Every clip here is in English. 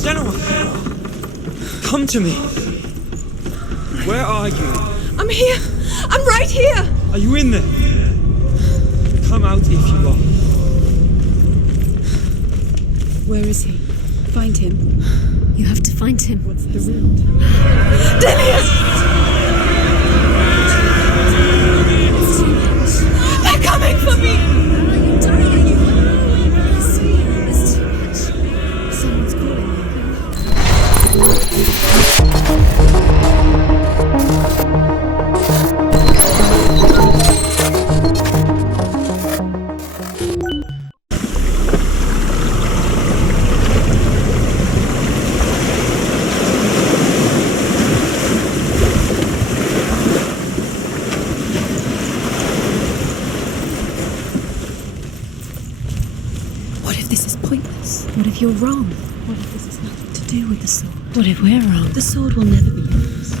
Senua! Come to me! Where are you? I'm here! I'm right here! Are you in there? Come out if you are. Where is he? Find him. You have to find him. What's the route? Delion! They're coming for me! Are you dying? I see. It's too much. Someone's calling What if you're wrong? What if this has nothing to do with the sword? What if we're wrong? The sword will never be yours.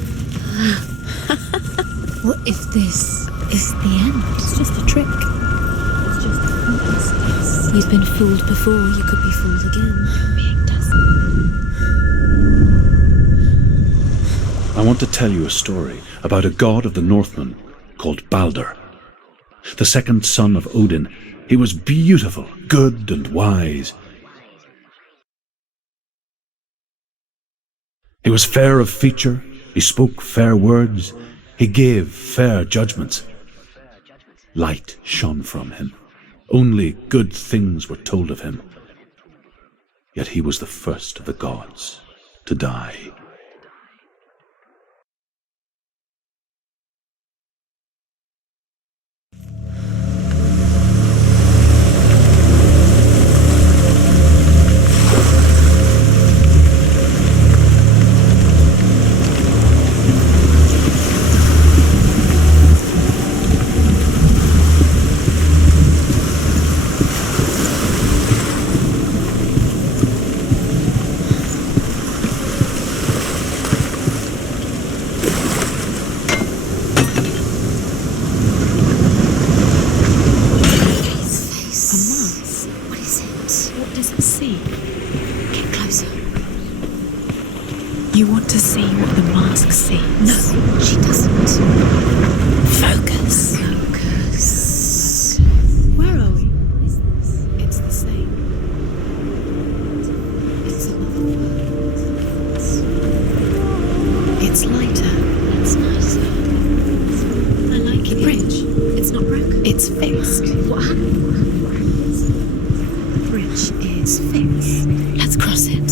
What if this is the end? It's just a trick. It's just a pointless. You've been fooled before, you could be fooled again. You're being desperate. I want to tell you a story about a god of the Northmen called Balder. The second son of Odin, he was beautiful, good and wise. He was fair of feature, he spoke fair words, he gave fair judgments. Light shone from him. Only good things were told of him. Yet he was the first of the gods to die. You want to see what the mask sees? No, she doesn't. Focus. Focus. Where are we? What is this? It's the same. It's another world. It's lighter. It's nicer. I like The it. bridge. It's not broken. It's fixed. What happened? The bridge is fixed. Let's cross it.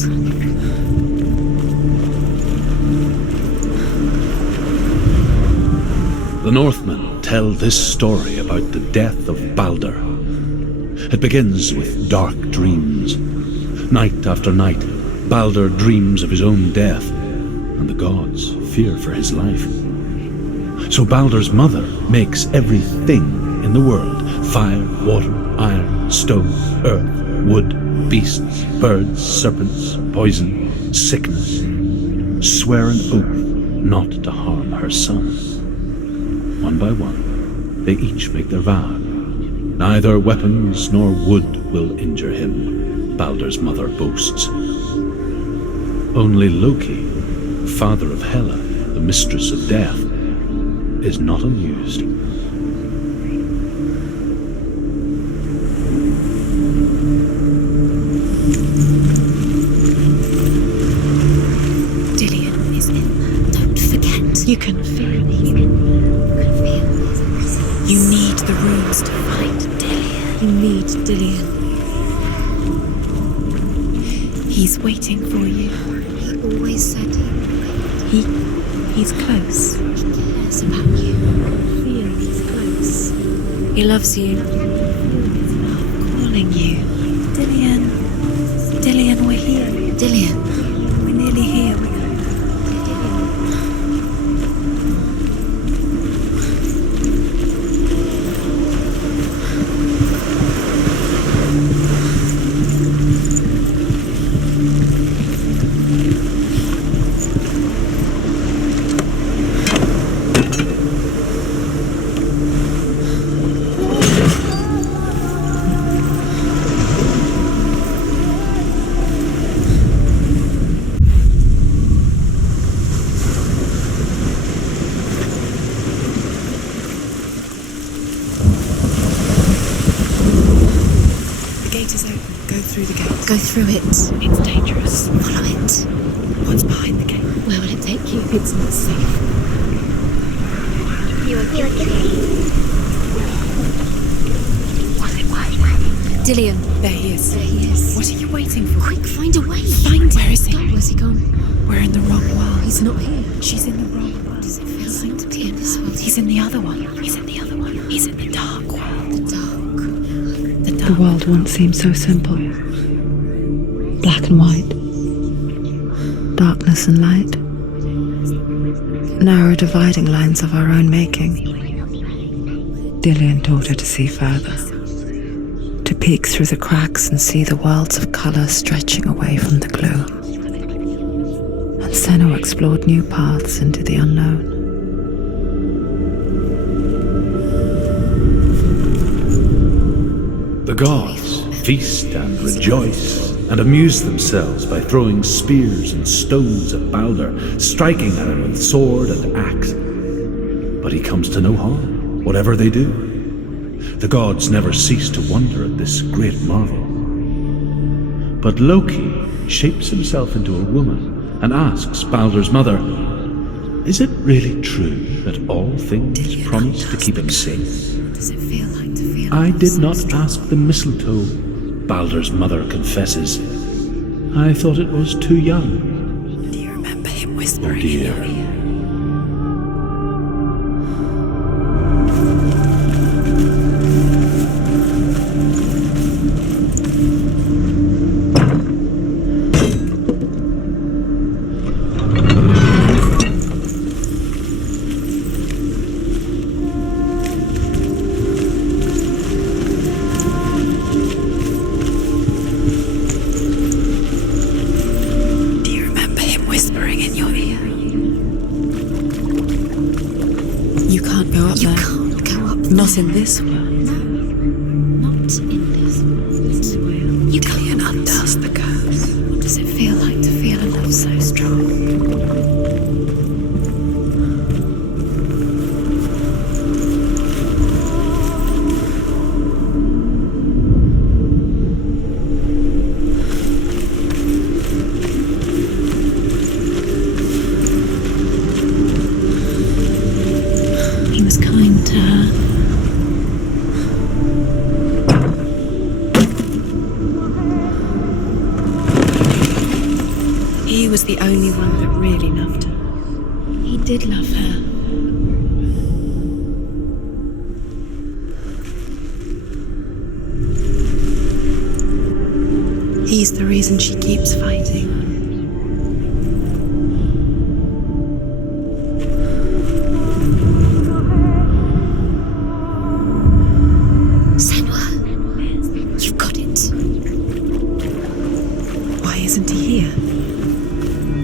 The Northmen tell this story about the death of Balder. It begins with dark dreams. Night after night, Balder dreams of his own death, and the gods fear for his life. So Balder's mother makes everything in the world: fire, water, iron, stone, earth, wood, beasts, birds, serpents, poison, sickness. Swear an oath not to harm her son. One by one, they each make their vow. Neither weapons nor wood will injure him, Balder's mother boasts. Only Loki, father of Hela, the mistress of death, is not amused. Delion is in there. Don't forget. You can feel it. You need the runes to fight Delion. You need Delion. He's waiting for you. He always said He's close. he cares about you. Feel he's close. He loves you. Calling you. Delion. Delion, we're here. Delion. We're nearly here. Go through it. It's dangerous. Follow it. What's behind the gate? Where will it take you? It's not safe. Was it worth? Dilion. There he is. There he is. What are you waiting for? Quick, find a way. Find him. Where is he? Where's he gone? We're in the wrong world. He's not here. She's in the wrong world. Does it feel like to be in this world? He's in the other one. He's in the other one. He's in the dark world. The dark. The The dark. world once seemed so simple. Black and white. Darkness and light. Narrow dividing lines of our own making. Dilion taught her to see further. To peek through the cracks and see the worlds of colour stretching away from the glue. And Senua explored new paths into the unknown. The gods feast and rejoice and amuse themselves by throwing spears and stones at Balder, striking at him with sword and axe. But he comes to no harm, whatever they do. The gods never cease to wonder at this great marvel. But Loki shapes himself into a woman and asks Balder's mother, "Is it really true that all things promise to keep him safe?" Does it feel like to feel? "I did not ask the mistletoe," Balder's mother confesses. "I thought it was too young." Do you remember him Oh whispering? dear. Do you remember him whispering in your ear? You can't go up You there. can't go up. Not in this world. Not in this world. You Dilion can't. undoes the curse. What does it feel like to feel a love so strong? He was kind to her. He was the only one that really loved her. He did love her. He's the reason she keeps fighting. Senua, you've got it. Why isn't he here?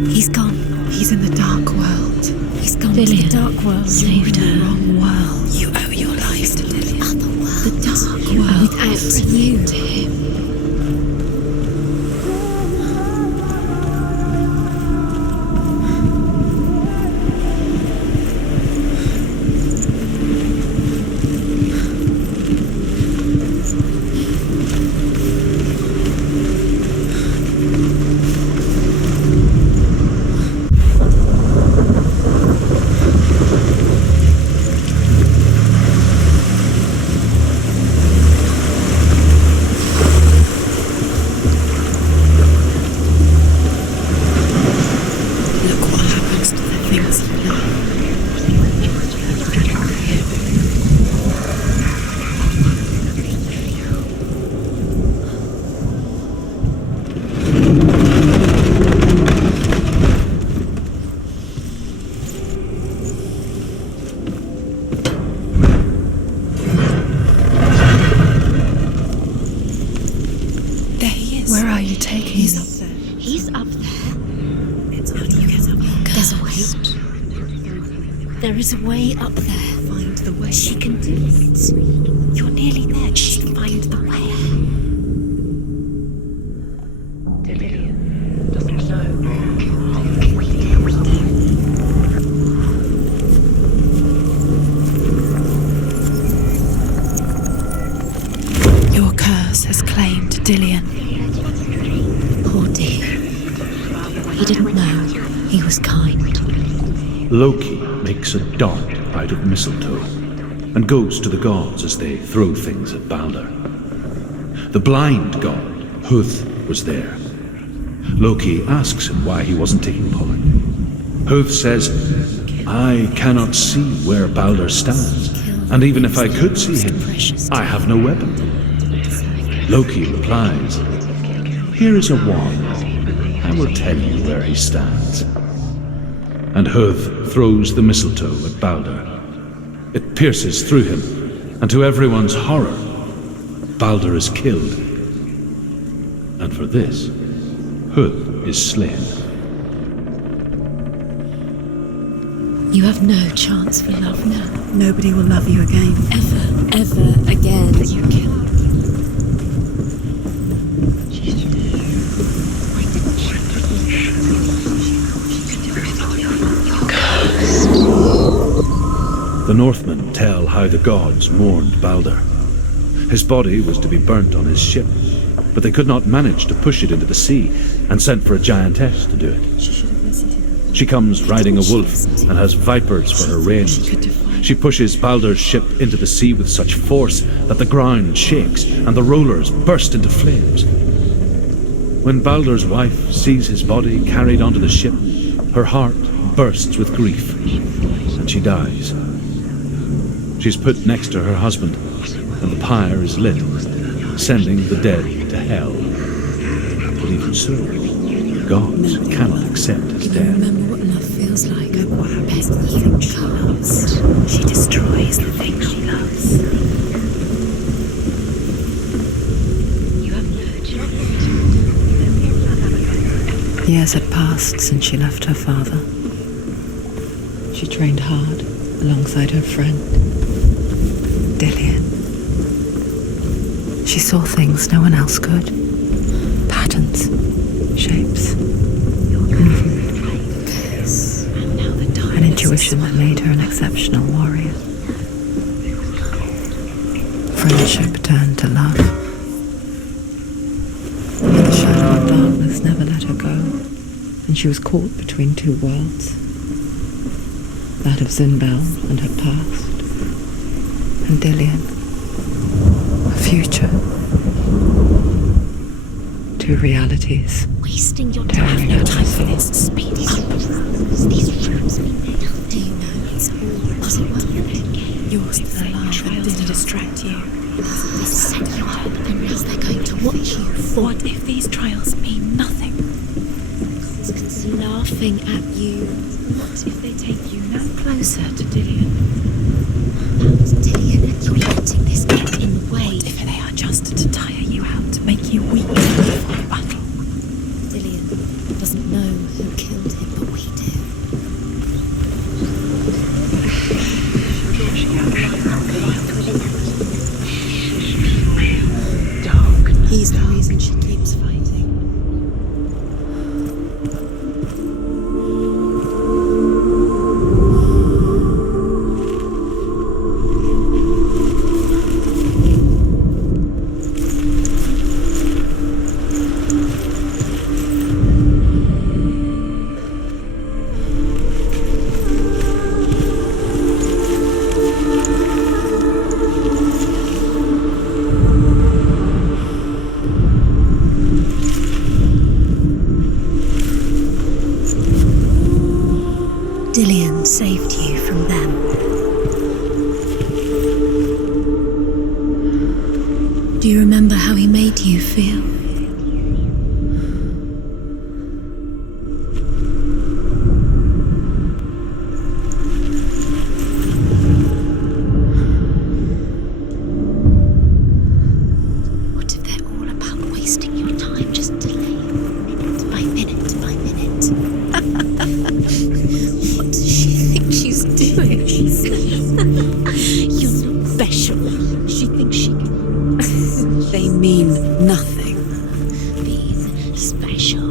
He's gone. He's in the dark world. He's gone to the Dilion dark world. saved The her. wrong world. You owe your life to Dilion. Other world. The dark You world. without you. To him. Look what happens to the things you love. There he is. Where are you taking He's me? up there. He's up there. How do you get up there? There's a way. There is a way up there. Find the way. She can do it. You're nearly there. Just find the way. Dilion doesn't know. Your curse has claimed Dilion. He didn't know. He was kind. Loki makes a dart out of mistletoe and goes to the gods as they throw things at Balder. The blind god, Huth, was there. Loki asks him why he wasn't taking part. Huth says, "I cannot see where Balder stands, and even if I could see him, I have no weapon." Loki replies, "Here is a wand. I will tell you where he stands." And Huth throws the mistletoe at Balder. It pierces through him, and to everyone's horror, Balder is killed. And for this, Huth is slain. You have no chance for love now. Nobody will love you again. Ever again. You kill. The Northmen tell how the gods mourned Balder. His body was to be burnt on his ship, but they could not manage to push it into the sea and sent for a giantess to do it. She comes riding a wolf and has vipers for her reins. She pushes Balder's ship into the sea with such force that the ground shakes and the rollers burst into flames. When Balder's wife sees his body carried onto the ship, her heart bursts with grief and she dies. She's put next to her husband and the pyre is lit, sending the dead to hell. But even so, gods cannot accept his death. Remember what love feels like. Remember what happens to the thing she loves. She destroys the thing she loves. You have no chance. Years had passed since she left her father. She trained hard alongside her friend, Dilion. She saw things no one else could. Patterns, shapes, an intuition that made her an exceptional warrior. Friendship turned to love. But the shadow of darkness never let her go, and she was caught between two worlds. That of Zinbel and her past, and Dilion, a future. Two realities. Wasting your time. No time for this. Speed up. These rooms mean nothing. Do you know it's all you're still alive and didn't distract you. They set you up and now they're going to watch you fall. What if these trials mean nothing? It's laughing at you. What if they take you no closer to Dilion? Dilion, you're letting this get in the way. What if they are just to tire you out, to make you weak before the battle? Dilion doesn't know who killed him, but we do. He's the reason she keeps fighting. Dilion saved you from them. Do you remember how he made you feel? What if they're all about wasting your time, just delaying minute by minute by minute? What does she think she's doing? You're not special. She thinks she can. They mean nothing. Be special.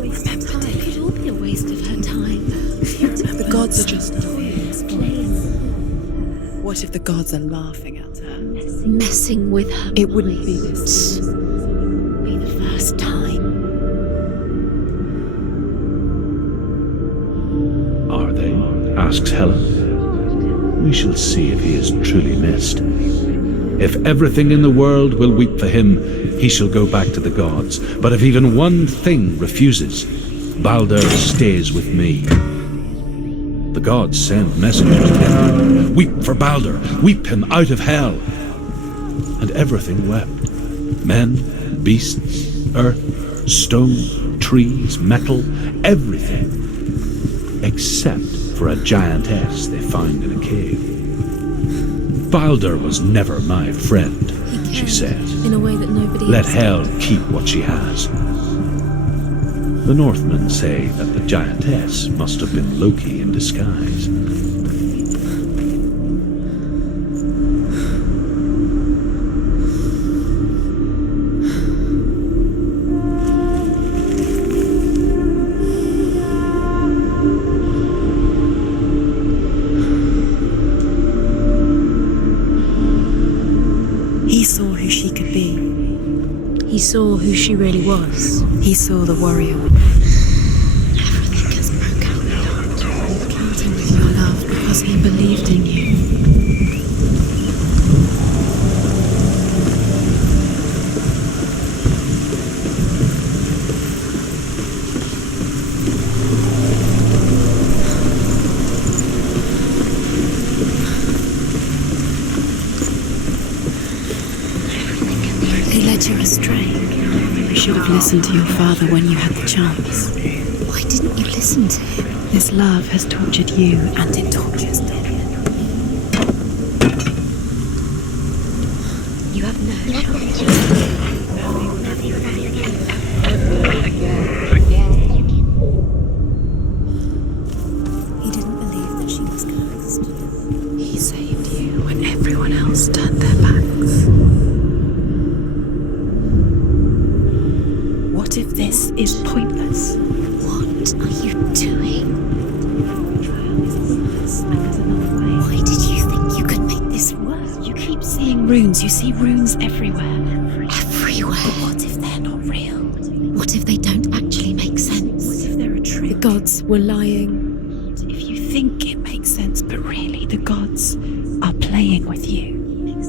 Remember, it could all be a waste of her time. The gods are just What if the gods are laughing at her? Messing with her. It wouldn't be this. Be the first time. asks Helen. We shall see if he is truly missed. If everything in the world will weep for him, he shall go back to the gods. But if even one thing refuses, Balder stays with me. The gods send messengers to him. Weep for Balder, weep him out of hell. And everything wept. Men, beasts, earth, stone, trees, metal, everything. Except for a giantess they found in a cave. Balder was never my friend, she says. In a way that nobody Let else Hel keep what she has. The Northmen say that the giantess must have been Loki in disguise. He saw who she could be. He saw who she really was. He saw the warrior. Everything has broke out now. Counting with your love because he believed in you. He led you astray. You should have listened to your father when you had the chance. Why didn't you listen to him? This love has tortured you, and it tortures Delion. You have no choice. He didn't believe that she was cursed. He saved you when everyone else turned their backs. What if this is pointless? What are you doing? Why did you think you could make this work? You keep seeing runes. You see runes everywhere. Everywhere. But what if they're not real? What if they don't actually make sense? What if they're a trick? The gods were lying. What if you think it makes sense, but really the gods are playing with you?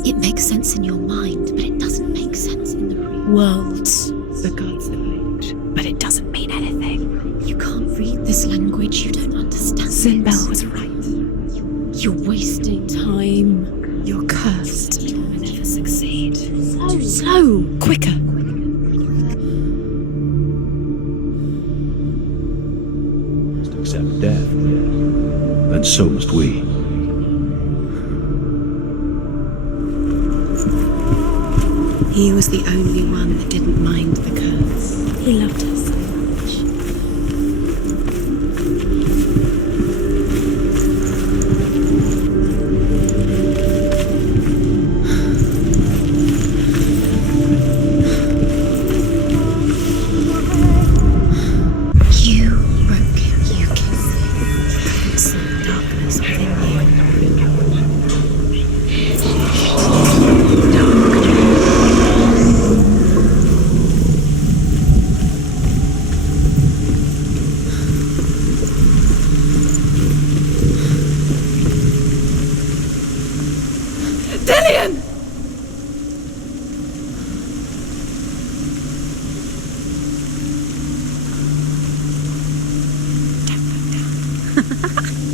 It makes sense in your mind, but it doesn't make sense in the real world. The gods are linked, but it doesn't mean anything. You can't read this language, you don't understand Sinbel it. was right. You're wasting time. You're cursed. You'll never succeed. Slow! Quicker. Must accept death. Then so must we. He was the only one that didn't mind the curse. He loved her so much. You broke him, you kissed him. I saw the darkness within you. Delion!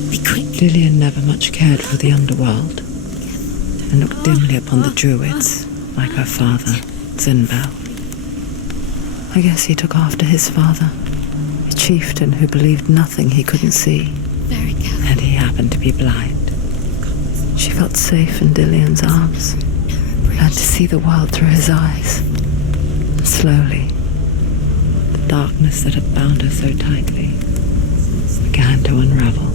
Be quick. Dilion never much cared for the underworld and looked dimly upon the druids, like her father, Sinbel. I guess he took after his father, a chieftain who believed nothing he couldn't see, Very careful. and he happened to be blind. She felt safe in Dilion's arms, learned to see the world through his eyes, and slowly, the darkness that had bound her so tightly began to unravel.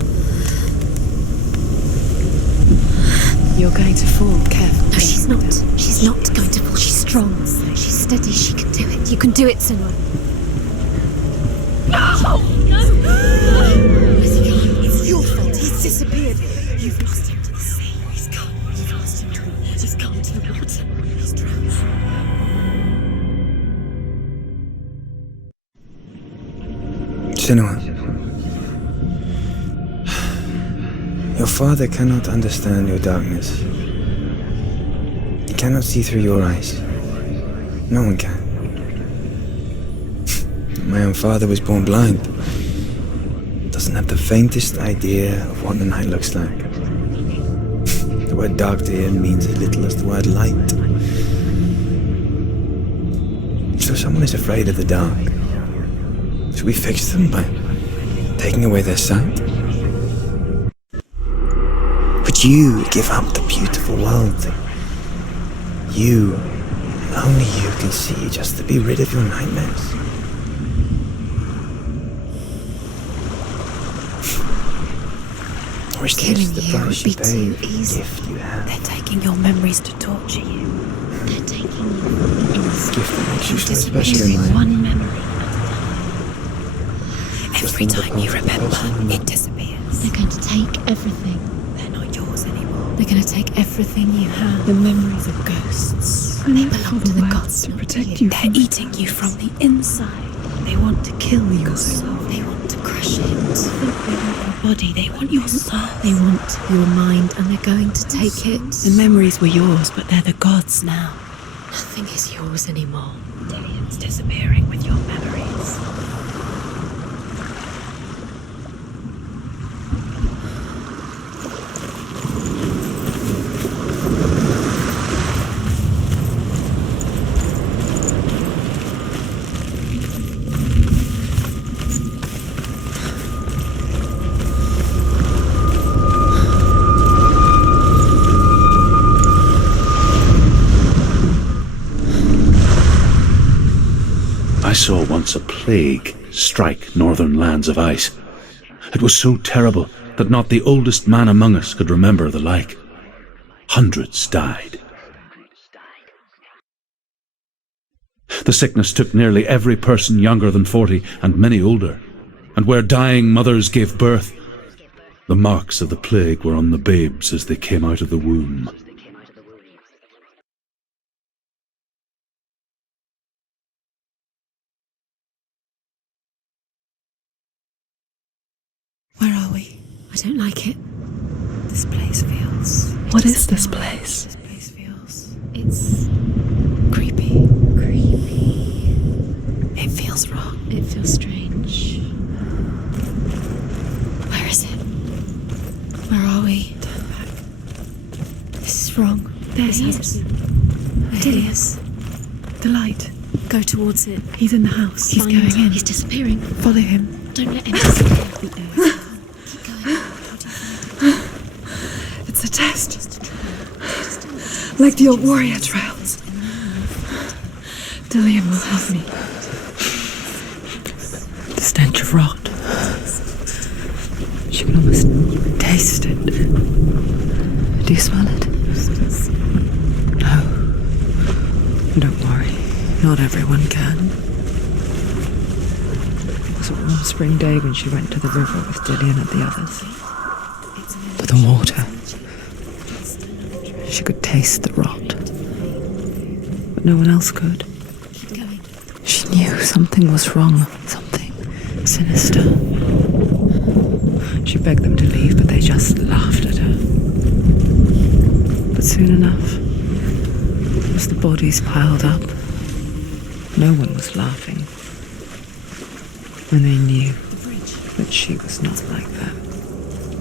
You're going to fall, careful. No, she's not. She's not going to fall. She's strong. She's steady. She can do it. You can do it, Senua. No! Where's he gone? It's your fault. He's disappeared. You've lost him to the sea. He's gone. You've lost him to the water. He's gone to the water. He's drowned. Senua. Your father cannot understand your darkness. He cannot see through your eyes. No one can. My own father was born blind. Doesn't have the faintest idea of what the night looks like. The word dark to him means as little as the word light. So someone is afraid of the dark. Should we fix them by taking away their sight? Would you give up the beautiful world that you, and only you, can see just to be rid of your nightmares? Or is Killing this the you would price be you pay too for the easy. gift you have? They're taking your memories to torture you. They're taking you in The gift that makes you so special disappearing in life. one memory. Every another time you part of the remember, person. it disappears. They're going to take everything. They're not yours anymore. They're going to take everything you have. The memories of ghosts. They belong to the gods. To protect you. They're eating you from the inside. They want to kill your soul. They want to crush it. They want your body. They want your soul. They want your mind, and they're going to take it. The memories were yours, but they're the gods now. Nothing is yours anymore. Delion's disappearing with your memories. I saw once a plague strike northern lands of ice. It was so terrible that not the oldest man among us could remember the like. Hundreds died. The sickness took nearly every person younger than 40 and many older, and where dying mothers gave birth, the marks of the plague were on the babes as they came out of the womb. Where are we? I don't like it. This place feels... What is this place? This place feels... It's creepy. creepy. It feels wrong. It feels strange. Where is it? Where are we? Turn back. This is wrong. There This he has is. to be- There There he he is. The light. Go towards it. He's in the house. He's Find- going in. He's disappearing. Follow him. Don't let him disappear. Keep going. How do you find It's a test. Like the old warrior trials. Delion will help me. The stench of rot. She can almost taste it. Do you smell it? No. Don't worry. Not everyone can. It was a warm spring day when she went to the river with Dilion and the others. For the water. She could taste the rot. But no one else could. Keep going. She knew something was wrong. Something sinister. She begged them to leave, but they just laughed at her. But soon enough, as the bodies piled up, no one was laughing. And they knew that she was not like them.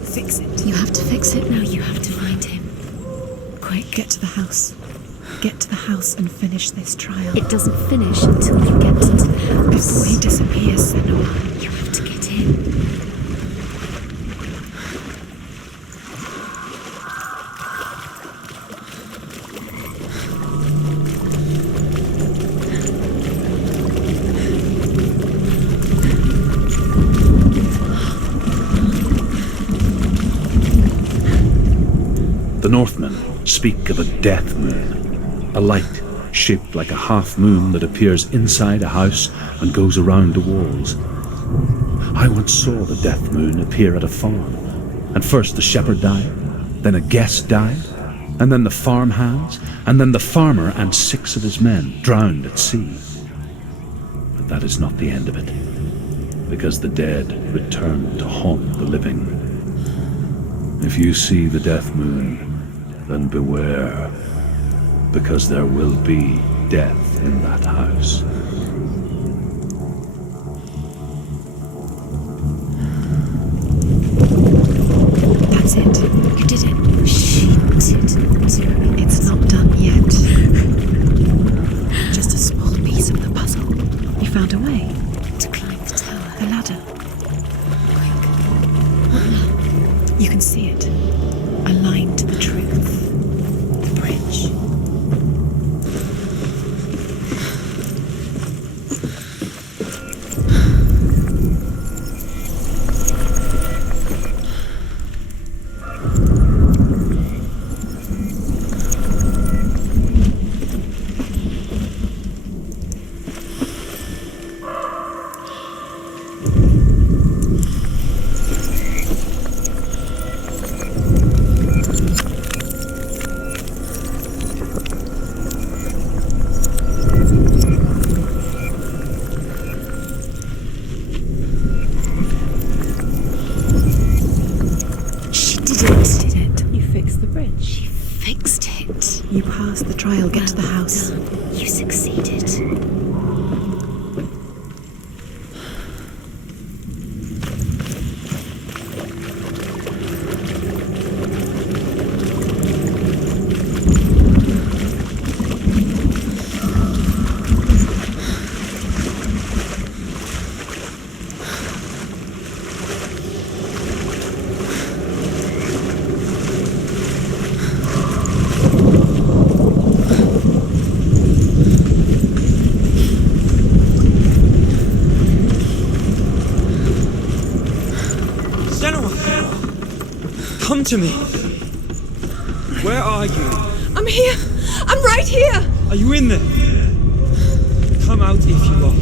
Fix it. You have to fix it now. You have to find him. Quick, get to the house. Get to the house and finish this trial. It doesn't finish until you get to the house. Before he disappears, Senua. You have to get in. The Northmen speak of a death moon, a light shaped like a half moon that appears inside a house and goes around the walls. I once saw the death moon appear at a farm, and first the shepherd died, then a guest died, and then the farm hands, and then the farmer and 6 of his men drowned at sea. But that is not the end of it, because the dead return to haunt the living. If you see the death moon, then beware, because there will be death in that house. That's it. You did it. She did. It's not done yet. Just a small piece of the puzzle. You found a way. To climb the tower. The ladder. What now? You can see it. Aligned to the truth. The bridge. You passed the trial, get to the house. You succeeded. Come to me. Where are you? I'm here. I'm right here. Are you in there? Come out if you are.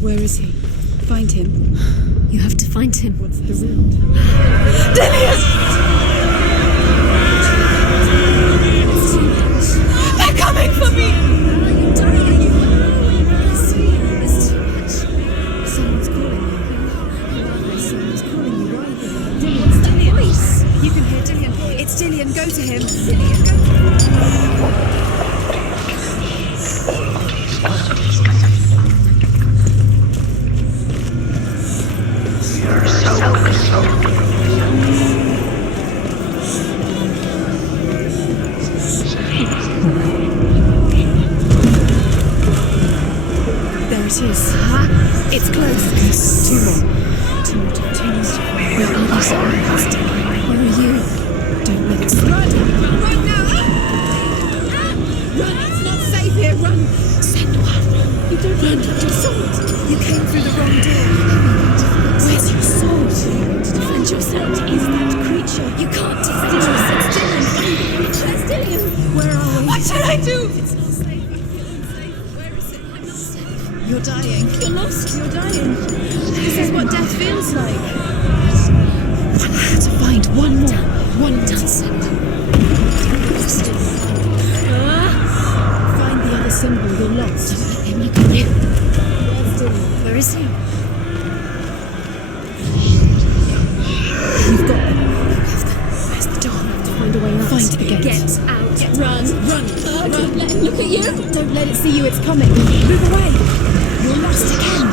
Where is he? Find him. You have to find him. What's the route? Delion! They're coming for me! You're dying. It's too much. Someone's calling you. Someone's calling you right there. Delion, it's that voice. You can hear Delion. It's Delion. Go to him. Delion, go to him. There it is. It's close. Two more. Where are these eyes? Where are you? Don't let it slip. Run now! Run! It's not safe here. Run! Senua! You don't run. Your sword. You came through the wrong door. Where's your sword? To defend yourself. Is that creature? You can't defend yourself. It's Delion. Where's Delion? Where are we? What should I do? It's not safe. I'm not safe. Where is it? I'm not safe. You're dying. You're lost. You're dying. This is what death feels like. One had to find one more. One more. Find the other symbol. You're lost. Then you can live. Where's Delion? Where is he? You've got them. Where's the door? Find a way out. Find the gate. Get out. Run. Run. Don't let it look at you. Don't let it see you. It's coming. Move away. You're lost again.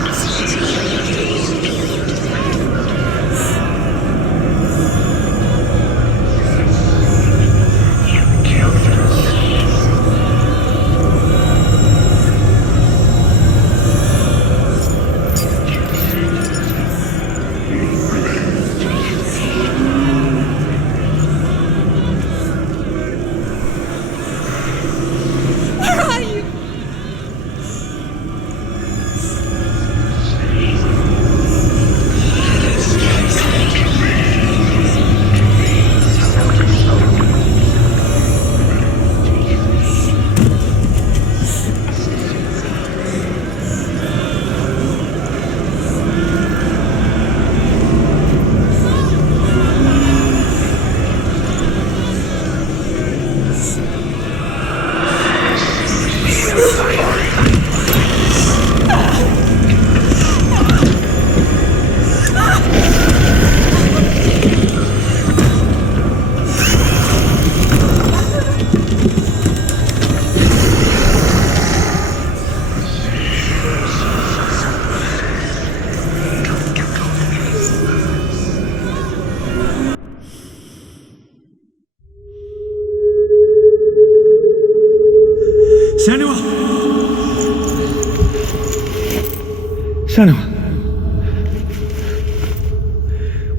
Senua.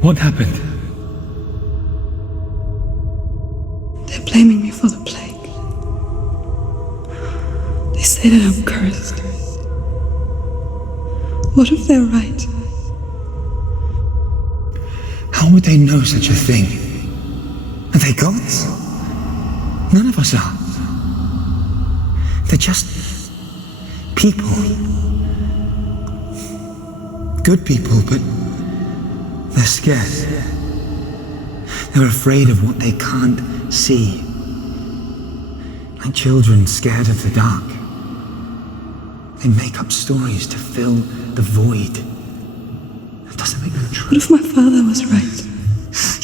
What happened? They're blaming me for the plague. They say that I'm cursed. What if they're right? How would they know such a thing? Are they gods? None of us are. They're just people. Good people, but they're scared. They're afraid of what they can't see. Like children scared of the dark. They make up stories to fill the void. That doesn't make them true. What if my father was right?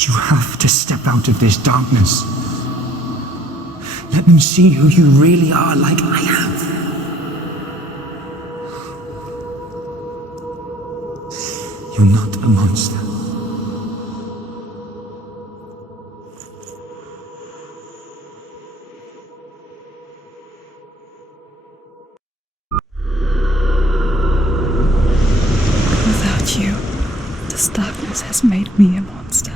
You have to step out of this darkness. Let them see who you really are, like I have. You're not a monster. Without you, this darkness has made me a monster.